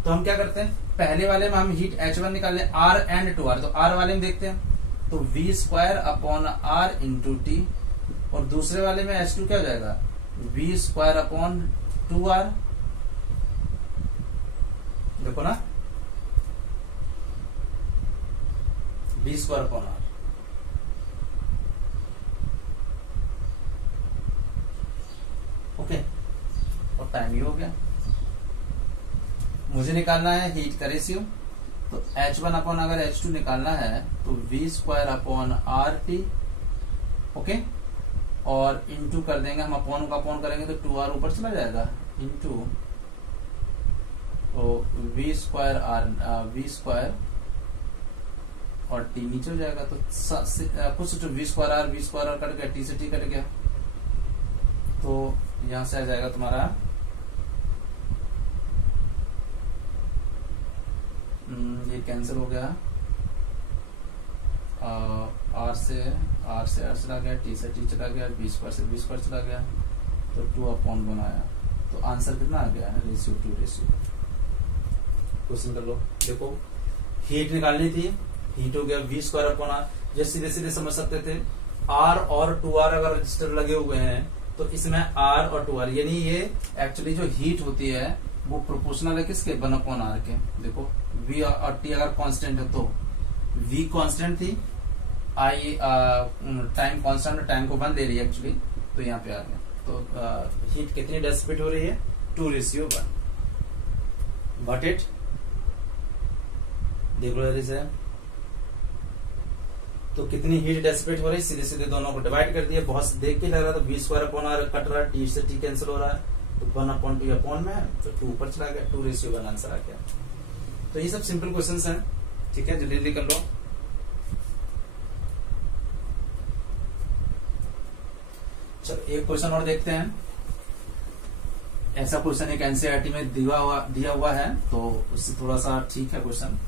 तो हम क्या करते हैं, पहले वाले में हम हीट H1 निकाल लें, R एंड 2R। तो R वाले में देखते हैं, तो V square upon R into T, और दूसरे वाले में H2 क्या हो जाएगा, V स्क्वायर अपॉन 2R। देखो ना, V square upon R। Okay, और टाइम ही हो गया। मुझे निकालना है हीट का रेशियो, तो H1 अपॉन अगर H2 निकालना है तो V square upon R T. Okay, और इंटू कर देंगे हम, अपॉन का अपॉन करेंगे तो 2R ऊपर चला जाएगा, into V square V square और टी नीचे हो जाएगा। तो कुछ तो V स्क्वायर आर कट गया, टी से टी कट गया, तो यहां से आ जाएगा तुम्हारा ये कैंसिल हो गया, आर से आर चला गया, टी से टी चला गया, बी स्क्वायर चला गया, तो 2/1 बनाया। तो आंसर कितना आ गया, रेशियो 2 रेशियो। क्वेश्चन कर लो, देखो हीट निकालनी थी, हीट हो गया V स्क्वायर अपॉन आर। जैसे सीधे सीधे समझ सकते थे, R और 2R अगर रजिस्टर लगे हुए हैं तो इसमें R और 2R, यानी ये एक्चुअली जो हीट होती है वो प्रोपोर्शनल है किसके, 1/R के। देखो V और T अगर कांस्टेंट है तो V कांस्टेंट थी, I टाइम कांस्टेंट, टाइम को 1 ले रही है एक्चुअली, तो यहाँ पे आ गया। तो हीट कितनी डेसिपेट हो रही है, 2:1। गॉट इट, देख लो जल्दी से। तो कितनी हीट डेसिपेट हो रही है, सीधे सीधे दोनों को डिवाइड कर दिया। बहुत से देख के लग रहा था V square upon R cut रहा है, टी से टी कैंसिल हो रहा है, तो 1/2 अपॉन में है, तो 2 ऊपर चला गया, 2:1 आंसर आ गया। तो ये सब सिंपल क्वेश्चंस हैं, ठीक है, जल्दी जल्दी कर लो। चलो एक क्वेश्चन और देखते हैं। ऐसा क्वेश्चन एक एनसीईआरटी में दिया हुआ है, तो उससे थोड़ा सा ठीक है क्वेश्चन।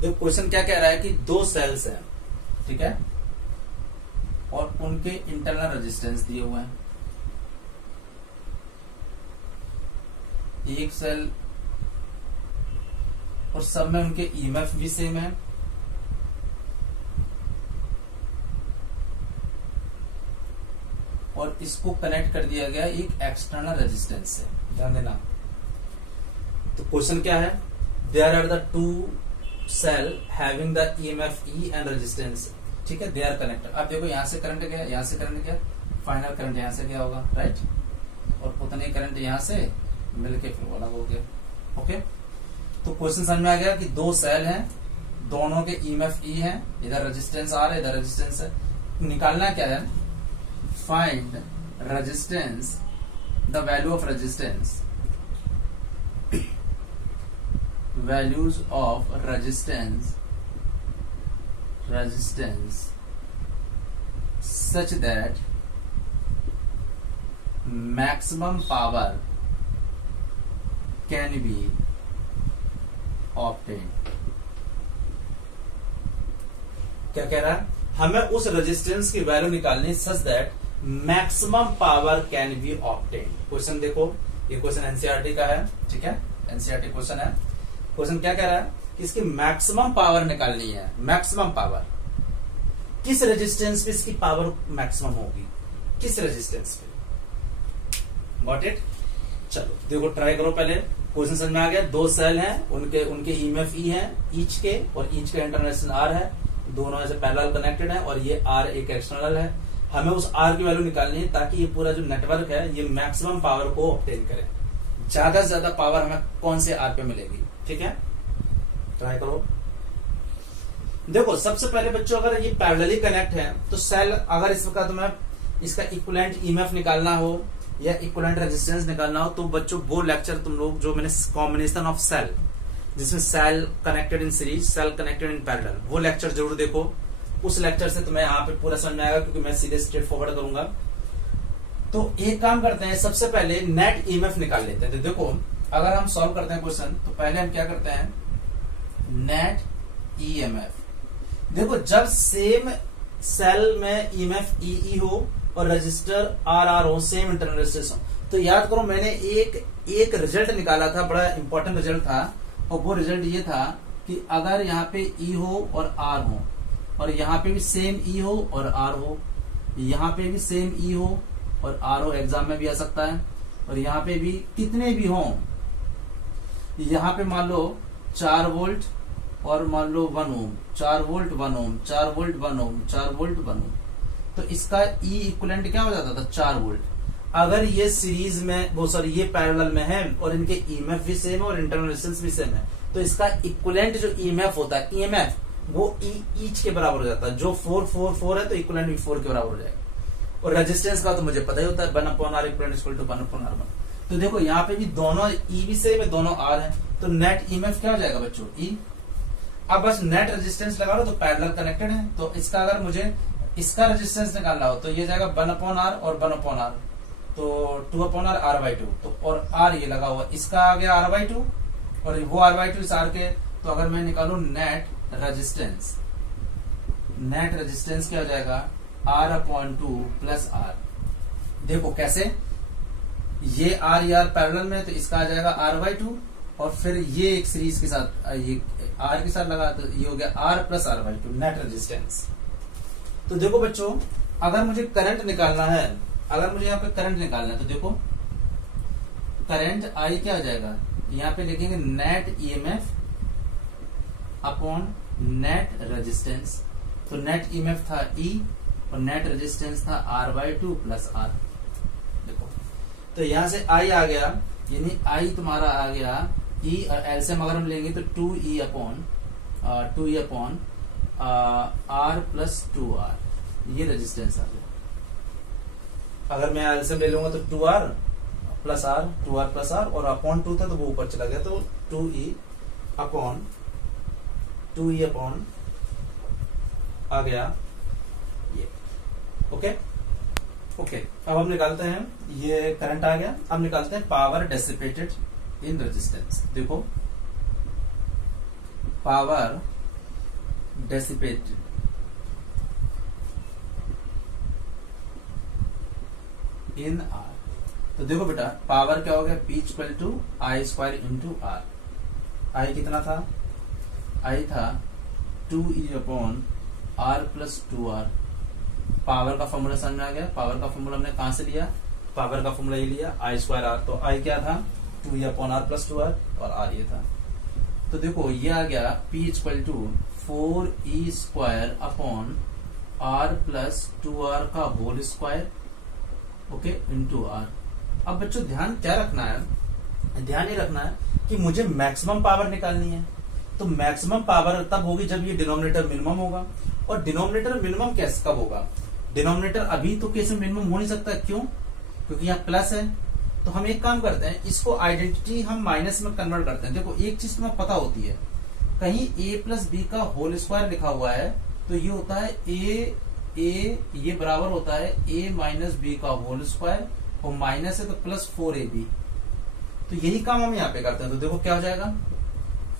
देखो क्वेश्चन क्या कह रहा है कि 2 सेल्स हैं, ठीक है, और उनके इंटरनल रेजिस्टेंस दिए हुए हैं। एक सेल और सब में उनके ईएमएफ भी सेम है, और इसको कनेक्ट कर दिया गया एक एक्सटर्नल रेजिस्टेंस से। ध्यान देना, तो क्वेश्चन क्या है, there are the two cell having the EMF E and resistance, ठीक है, दे आर कनेक्टेड। अब देखो यहां से करंट गया, यहां से करंट गया, फाइनल करंट यहां से गया होगा, राइट, और उतने करंट यहां से मिलके फिर अलग हो गया। ओके, तो क्वेश्चन समझ में आ गया कि दो सेल हैं, दोनों के ईएमएफ ई है, इधर रेजिस्टेंस आर है, इधर रेजिस्टेंस है, निकालना क्या है, find resistance, the value of resistance, values of resistance such that maximum power can be obtained। क्या कह रहा है, हमें उस रेजिस्टेंस की वैल्यू निकालनी such that maximum power can be obtain. Question देखो, ये क्वेश्चन एनसीईआरटी का है, ठीक है, एनसीईआरटी क्वेश्चन है। क्वेश्चन क्या कह रहा है कि इसकी मैक्सिमम पावर निकालनी है, मैक्सिमम पावर किस रेजिस्टेंस पे इसकी पावर मैक्सिमम होगी, किस रेजिस्टेंस पे, गॉट इट। चलो देखो ट्राई करो, पहले क्वेश्चन समझ में आ गया, दो सेल हैं, उनके ईएमएफ ई है ईच के, और ईच का इंटरनल रेजिस्टेंस आर है, दोनों ऐसे पैरेलल कनेक्टेड है, और ये आर एक एक्सटर्नल है। हमें उस आर की वैल्यू निकालनी है ताकि ये पूरा जो नेटवर्क है ये मैक्सिमम पावर को ऑब्टेन करे, ज्यादा से ज्यादा पावर हमें कौन से आर पे मिलेगी, ठीक है, ट्राई करो। देखो सबसे पहले बच्चों, अगर ये पैरेलली कनेक्ट है तो सेल, अगर इस वक्त तुम्हें इसका इक्विवेलेंट ईएमएफ निकालना हो या इक्विवेलेंट रेजिस्टेंस निकालना हो, तो बच्चों वो लेक्चर तुम लोग जो मैंने कॉम्बिनेशन ऑफ सेल, जिसमें cell connected in series, cell connected in parallel, वो लेक्चर जरूर देखो। उस लेक्चर से तुम्हें यहाँ पे पूरा समझ में आएगा, क्योंकि मैं सीधे स्ट्रेट फॉरवर्ड करूंगा। तो एक काम करते हैं, सबसे पहले नेट ईएमएफ निकाल लेते हैं। तो देखो अगर हम सॉल्व करते हैं क्वेश्चन, तो पहले हम क्या करते हैं, नेट ईएमएफ। देखो जब सेम सेल में ईएमएफ ई हो और रजिस्टर आर हो, सेम इंटरनल रेजिस्टेंस हो, तो याद करो मैंने एक रिजल्ट निकाला था, बड़ा इंपॉर्टेंट रिजल्ट था, और वो रिजल्ट ये था कि अगर यहाँ पे ई हो और आर हो, और यहाँ पे भी सेम ई हो और आर हो, यहाँ पे भी सेम ई हो और आर हो, एग्जाम में भी आ सकता है, और यहाँ पे भी कितने भी हो, यहाँ पे मान लो 4 वोल्ट और मान लो 1 ओम, 4 वोल्ट 1 ओम, 4 वोल्ट 1 ओम, 4 वोल्ट 1 ओम, तो इसका ई इक्विवेलेंट क्या हो जाता था, 4 वोल्ट। अगर ये सीरीज में, वो सॉरी ये पैरेलल में है और इनके ईएमएफ भी सेम है और इंटरनल रेजिस्टेंस भी सेम है, तो इसका इक्विवेलेंट जो ईएमएफ होता है, ईएमएफ वो ईच के बराबर हो जाता है। जो 4 है तो इक्विवेलेंट भी 4 के बराबर हो जाएगा। और रेजिस्टेंस का तो मुझे पता ही होता है, 1/R equivalent equal to 1/R1। तो देखो यहाँ पे भी दोनों ई भी सेम है, दोनों आर है, तो नेट ईएमएफ क्या हो जाएगा बच्चों, ई। अब बस नेट रेजिस्टेंस लगा लो, तो पैरेलल कनेक्टेड है, तो इसका अगर मुझे इसका रेजिस्टेंस निकालना हो तो ये जाएगा 1/R और 1/R, तो 2/R R/2, तो और R ये लगा हुआ, इसका आ गया R/2 और वो R/2 इस R के, तो अगर मैं निकालू नेट रेजिस्टेंस, नेट रेजिस्टेंस क्या हो जाएगा, R/2 प्लस R। देखो कैसे, ये R या पैरेलल में, तो इसका आ जाएगा R/2, और फिर ये एक सीरीज के साथ, ये R के साथ लगा, तो ये हो गया R plus R/2 net resistance. तो देखो बच्चों, अगर मुझे करंट निकालना है, अगर मुझे यहाँ पे करंट निकालना है, तो देखो करंट I क्या हो जाएगा, यहाँ पे लिखेंगे net EMF upon net resistance. तो नेट ईएमएफ था E और नेट रेजिस्टेंस था R/2 प्लस R। देखो तो यहां से I आ गया, यानी I तुम्हारा आ गया E, एलसीएम अगर हम लेंगे तो 2E अपॉन R प्लस 2R, ये रेजिस्टेंस आ गया। अगर मैं एलसीएम ले लूंगा तो 2R plus R, 2R plus R, और अपॉन 2 था तो वो ऊपर चला गया, तो 2E अपॉन आ गया ये। ओके, अब हम निकालते हैं, ये करंट आ गया, अब निकालते हैं पावर डेसिपेटेड इन रेजिस्टेंस। देखो पावर डेसिपेटेड इन R, तो देखो बेटा पावर क्या हो गया, P equal to I² into R। I कितना था, I था 2E अपॉन R प्लस 2R। पावर का फॉर्मूला समझ में आ गया, पावर का फॉर्मूला हमने कहां से लिया, पावर का फॉर्मूला ये लिया I²R, तो I क्या था 2E/r+2r और r ये था। तो देखो ये आ गया P इक्वल टू 4E²/r+2r का whole square, okay, into r। अब बच्चों ध्यान क्या रखना है, ध्यान ये रखना है कि मुझे मैक्सिमम पावर निकालनी है। तो मैक्सिमम पावर तब होगी जब ये डिनोमिनेटर मिनिमम होगा। और डिनोमिनेटर मिनिमम कैसे कब होगा? डिनोमिनेटर अभी तो केस में मिनिमम हो नहीं सकता, क्यों? क्योंकि यहाँ प्लस है। तो हम एक काम करते हैं, इसको आइडेंटिटी हम माइनस में कन्वर्ट करते हैं। देखो एक चीज तुम्हें पता होती है, कहीं a+b का होल स्क्वायर लिखा हुआ है तो ये होता है ये बराबर होता है a-b का होल स्क्वायर, और माइनस है तो +4ab। तो यही काम हम यहाँ पे करते हैं। तो देखो क्या हो जाएगा,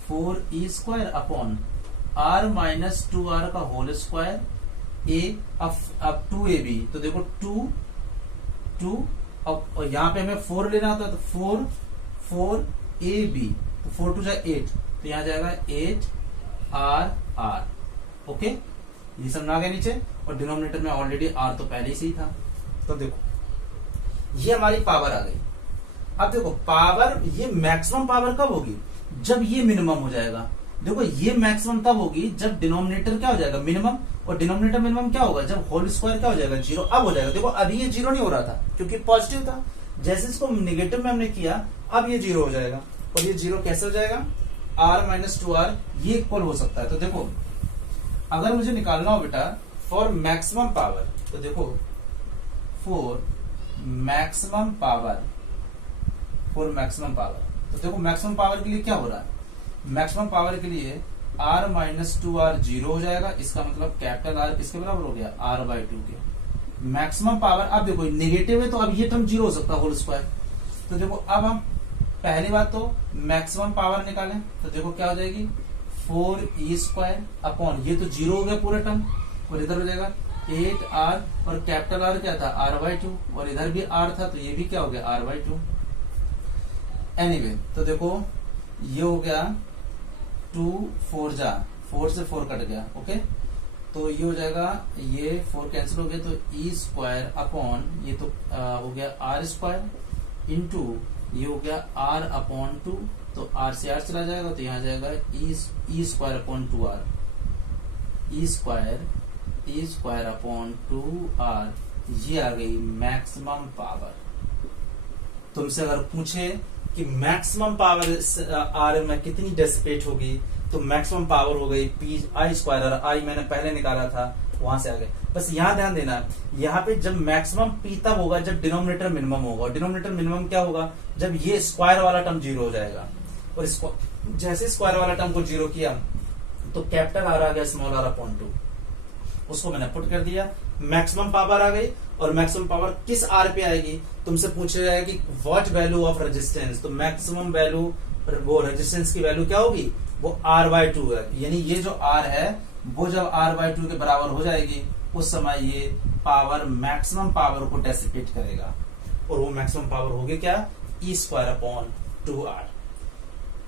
4E²/r-2r का होल स्क्वायर, अब 2ab, तो देखो 2 अब यहाँ पे हमें 4 लेना होता है तो 4ab, तो 4 2 8, तो यहाँ जाएगा 8r। ओके, ये सब ना गए नीचे, और डिनोमिनेटर में ऑलरेडी r तो पहले से ही था। तो देखो ये हमारी पावर आ गई। अब देखो पावर, ये मैक्सिमम पावर कब होगी? जब ये मिनिमम हो जाएगा। देखो ये मैक्सिमम तब होगी जब डिनोमिनेटर क्या हो जाएगा, मिनिमम, और डिनोमिनेटर मिनिमम क्या होगा, जब होल स्क्वायर क्या हो जाएगा, 0। अब हो जाएगा। देखो अभी ये 0 नहीं हो रहा था क्योंकि पॉजिटिव था, जैसे इसको नेगेटिव में हमने किया अब ये 0 हो जाएगा। और ये 0 कैसे हो जाएगा, r-2r, ये इक्वल हो सकता है। तो देखो अगर मुझे निकालना हो बेटा फॉर मैक्सिमम पावर, तो देखो फॉर मैक्सिमम पावर, तो देखो मैक्सिमम पावर के लिए क्या हो रहा है, मैक्सिमम पावर के लिए r-2r 0 हो जाएगा। इसका मतलब कैपिटल R किसके बराबर हो गया, r/2 के। मैक्सिमम पावर, अब देखो नेगेटिव है तो अब ये टर्म 0 हो सकता है, होल स्क्वायर। तो देखो अब हम पहली बात तो मैक्सिमम पावर निकालें, तो देखो क्या हो जाएगी, 4E² ये तो 0 हो गया पूरा टर्म, और इधर हो जाएगा 8r, और कैपिटल R क्या था, r/2, और इधर भी r था तो ये भी क्या हो गया, r/2। एनीवे तो देखो ये हो गया 2 4 से 4 कट गया, ओके। तो ये हो जाएगा, ये 4 कैंसिल हो गया, तो E² ये तो हो गया r² इंटू ये हो गया r/2, तो r से r चला जाएगा तो यहाँ जाएगा E²/2r, E²/2r। ये आ गई मैक्सिमम पावर। तुमसे अगर पूछे कि मैक्सिमम पावर r में कितनी डेसिपेट होगी, तो मैक्सिमम पावर हो गई Pi², और I मैंने पहले निकाला था, वहां से आ गए। बस यहाँ ध्यान देना, यहाँ पे जब मैक्सिमम P तब होगा जब डिनोमिनेटर मिनिमम होगा। डिनोमिनेटर मिनिमम क्या होगा, जब ये स्क्वायर वाला टर्म 0 हो जाएगा। और जैसे स्क्वायर वाला टर्म को 0 किया तो कैपिटल R आ गया स्मॉल r/2, उसको मैंने पुट कर दिया, मैक्सिमम पावर आ गई। और मैक्सिमम पावर किस R पे आएगी, तुमसे पूछा जाएगा कि व्हाट वैल्यू ऑफ रेजिस्टेंस, तो मैक्सिमम वैल्यू, वो रेजिस्टेंस की वैल्यू क्या होगी, वो r/2 है। यानी ये जो R है वो जब r/2 के बराबर हो जाएगी उस समय ये पावर मैक्सिमम पावर को डेसिपेट करेगा, और वो मैक्सिमम पावर होगी क्या, E²/2r।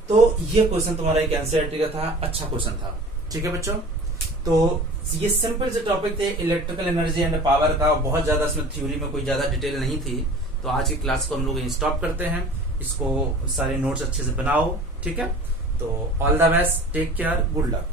तो ये क्वेश्चन तुम्हारा एक एनसीईआरटी का था, अच्छा क्वेश्चन था, ठीक है बच्चों। तो ये सिंपल से टॉपिक थे इलेक्ट्रिकल एनर्जी एंड पावर का, बहुत ज्यादा इसमें थ्योरी में कोई ज्यादा डिटेल नहीं थी। तो आज की क्लास को हम लोग स्टॉप करते हैं, इसको सारे नोट्स अच्छे से बनाओ, ठीक है। तो all the best, take care, good luck.